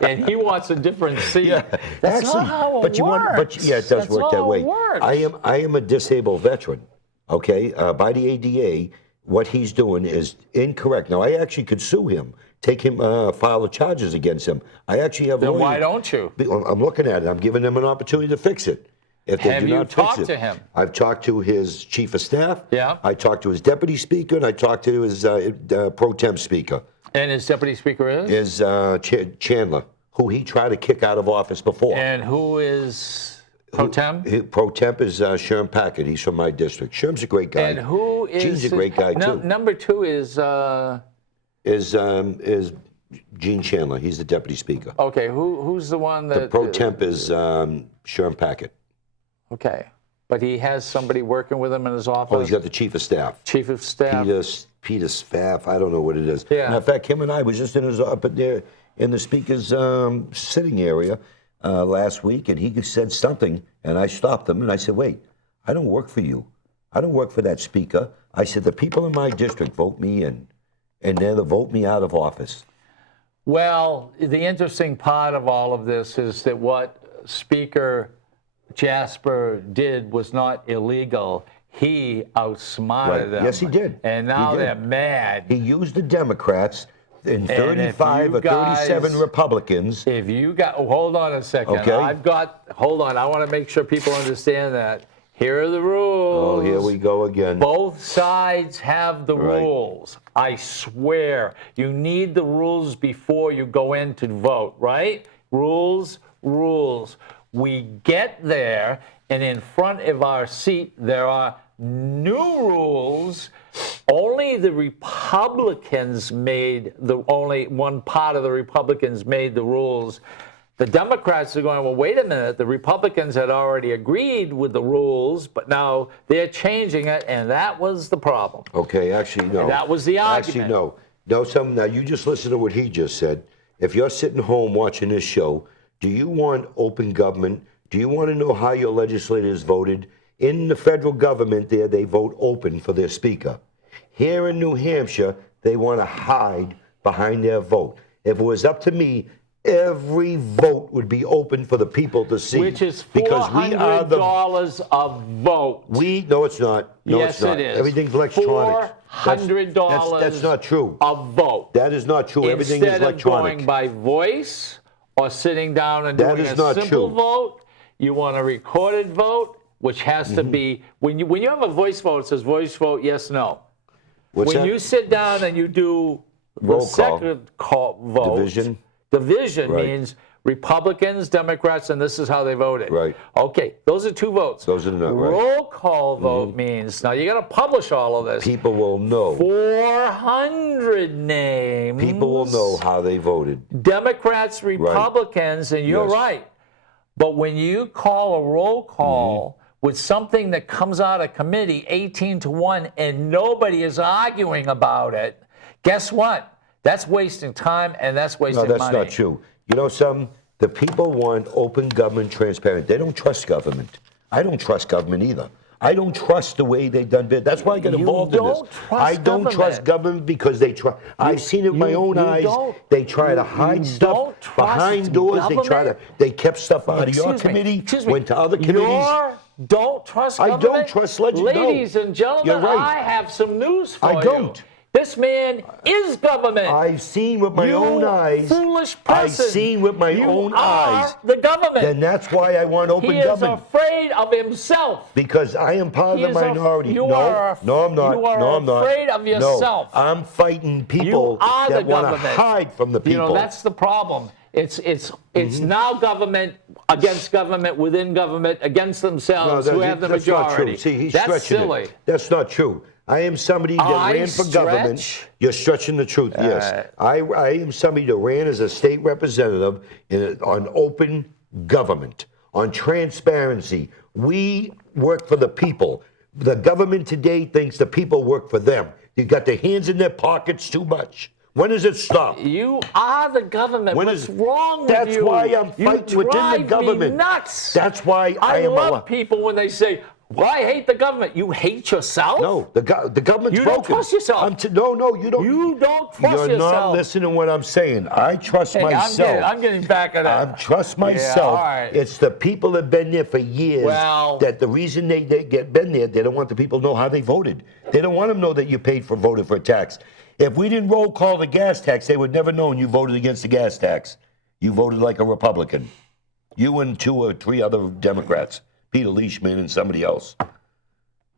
And he wants a different seat. Yeah, That's actually, not how it but you works. want, yeah, it does work that way. Works. I am a disabled veteran. Okay, by the ADA, what he's doing is incorrect. Now I actually could sue him. Take him, file the charges against him. I actually have. Then why don't you? I'm looking at it. I'm giving them an opportunity to fix it. If they Have do you not talked fix it, to him? I've talked to his chief of staff. Yeah. I talked to his deputy speaker, and I talked to his pro tem speaker. And his deputy speaker is? Chandler, who he tried to kick out of office before. And who is pro tem? Pro temp is Sherm Packard. He's from my district. Sherm's a great guy. And who is? Gene's a great guy too. Number 2 is. Is Gene Chandler. He's the deputy speaker. Okay, who's the one that? The pro temp is Sherm Packard. Okay, but he has somebody working with him in his office. Oh, he's got the chief of staff. Chief of staff. Peter Spaff. I don't know what it is. Yeah. Matter of fact, him and I was just in his up there in the speaker's sitting area last week, and he said something, and I stopped him and I said, "Wait, I don't work for you. I don't work for that speaker." I said, "The people in my district vote me in, and they'll vote me out of office." Well, the interesting part of all of this is that what Speaker Jasper did was not illegal. He outsmarted them. Yes, he did. And now He did. they're mad. He used the Democrats and if 35 you or 37 guys- Republicans. If you got, hold on a second. Okay. Hold on. I want to make sure people understand that. Here are the rules. Oh, here we go again. Both sides have the Right. rules. I swear. You need the rules before you go in to vote, right? Rules. We get there, and in front of our seat, there are new rules. Only the Republicans only one part of the Republicans made the rules. The Democrats are going, well, wait a minute. The Republicans had already agreed with the rules, but now they're changing it, and that was the problem. Okay, actually, no. And that was the argument. Actually, no. Now, you just listen to what he just said. if you're sitting home watching this show, do you want open government? Do you want to know how your legislators voted? In the federal government there, they vote open for their speaker. Here in New Hampshire, they want to hide behind their vote. If it was up to me, every vote would be open for the people to see. Which is because we are the $400 a vote. No, it's not. No, Yes, it's not. it is. Everything's electronic. $400 That's not true. a vote. That is not true. Everything is Instead of electronic. going by voice or sitting down and That doing is a not simple true. vote, you want a recorded vote, which has to be, when you have a voice vote, it says voice vote, yes, no. What's When that? you sit down and you do the Roll call. second call vote, Division. Right. means Republicans, Democrats, and this is how they voted. Right. Okay, those are two votes. Those are the right. Roll call vote means, now you got to publish all of this. People will know. 400 names. People will know how they voted. Democrats, Republicans, and you're Yes. right. But when you call a roll call with something that comes out of committee 18-1 and nobody is arguing about it, guess what? That's wasting time and that's wasting No, that's money. not true. You know something? The people want open government, transparent. They don't trust government. I don't trust government either. I don't trust the way they've done business. That's why I get You involved in this. don't trust I don't trust government because they try. I've seen it with my own eyes. They try to hide stuff don't trust behind doors. government? They kept stuff out of your Excuse me, committee, excuse me. went to other committees. Don't trust I government? don't trust no. Ladies and gentlemen, You're right. I have some news for you. I don't. This man is government. I've seen with my own eyes. Foolish I've person. seen with my You own are eyes. the government. Then that's why I want open He is government. afraid of himself. Because I am part He of the is minority. you No, are no, I'm not. you are no, I'm not. afraid of yourself. No, I'm fighting people You are that the want to government. hide from the people. You know, that's the problem. It's Mm-hmm. now government against government within government against themselves who have the that's majority. not true. See, he's that's stretching silly. it. That's not true. I am somebody that I ran for government. stretch? You're stretching the truth, yes. I am somebody that ran as a state representative on open government, on transparency. We work for the people. The government today thinks the people work for them. You got their hands in their pockets too much. When does it stop? You are the government. When What's is- wrong That's with you? why I'm fighting you within the drive government. Me nuts. That's why I am love people when they say, "Well, I hate the government." You hate yourself? No, the government's You don't broken. trust yourself. No, you don't. You don't trust You're yourself. not listening to what I'm saying. I trust Hey, myself. I'm getting back at that. I trust myself. all right. It's the people that have been there for years. Well- that the reason they get been there, they don't want the people to know how they voted. They don't want them to know that you paid for voted for a tax. If we didn't roll call the gas tax, they would never known you voted against the gas tax. You voted like a Republican. You and 2 or 3 other Democrats, Peter Leishman and somebody else.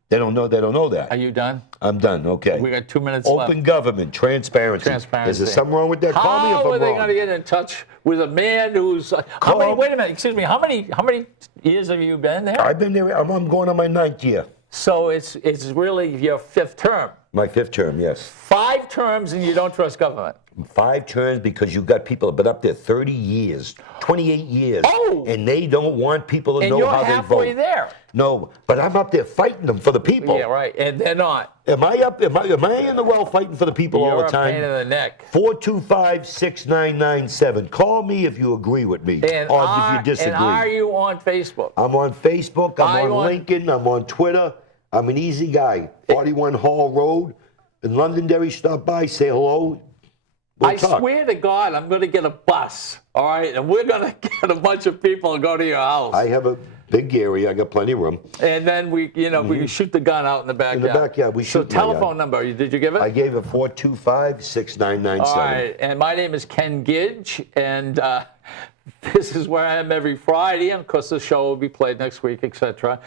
They don't know that. Are you done? I'm done. Okay. We got 2 minutes left. Open government, transparency. Transparency. Is there something wrong with that? Call me if How I'm are they wrong. going to get in touch with a man who's wait a minute, excuse me, how many years have you been there? I've been there. I'm going on my 9th year. So it's really your 5th term. My 5th term, yes. 5 terms and you don't trust government. 5 terms because you've got people that have been up there 30 years, 28 years, Oh! and they don't want people to And know you're how they halfway vote. there. No, but I'm up there fighting them for the people. Yeah, right. And they're not. Am I in the well fighting for the people all You're the a pain in time? the neck. 425-6997. Call me if you agree with me And or if you disagree. And are you on Facebook? I'm on Facebook. I'm on on- LinkedIn. I'm on Twitter. I'm an easy guy. 41 Hall Road in Londonderry. Stop by, say hello. We'll I talk. swear to God, I'm going to get a bus, all right? And we're going to get a bunch of people and go to your house. I have a big area. I got plenty of room. And then we can shoot the gun out in the backyard. In the backyard, we So shoot in my telephone yard. number, did you give it? I gave it 425-6997. All right, and my name is Ken Gidge, and this is where I am every Friday, and of course the show will be played next week, etc.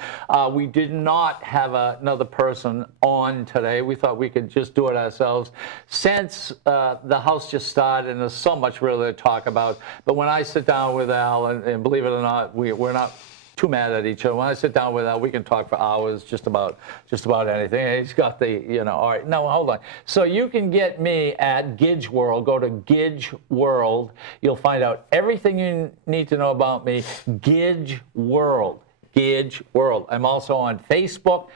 We did not have another person on today. We thought we could just do it ourselves since the house just started, and there's so much really to talk about. But when I sit down with Al, and believe it or not, we're not too mad at each other. When I sit down with Al, we can talk for hours just about anything. And he's got the, all right, no, hold on. So you can get me at Gidge World. Go to Gidge World. You'll find out everything you need to know about me. Gidge World. Gidge World. I'm also on Facebook.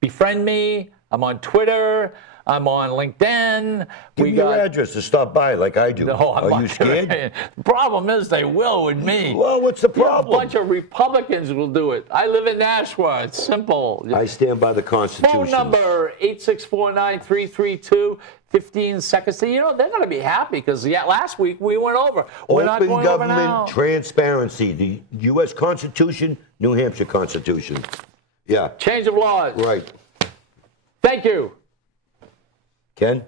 Befriend me. I'm on Twitter. I'm on LinkedIn. Give me your address to stop by like I do. No, I'm Are not you scared? The problem is they will with me. Well, what's the A problem? bunch of Republicans will do it. I live in Nashua. It's simple. I stand by the Constitution. Phone number 864-9332-15 seconds. You know, they're going to be happy because last week we went over. We're not Open going over government, now. transparency. The U.S. Constitution, New Hampshire Constitution. Yeah, Change of laws. right. Thank you. Ken?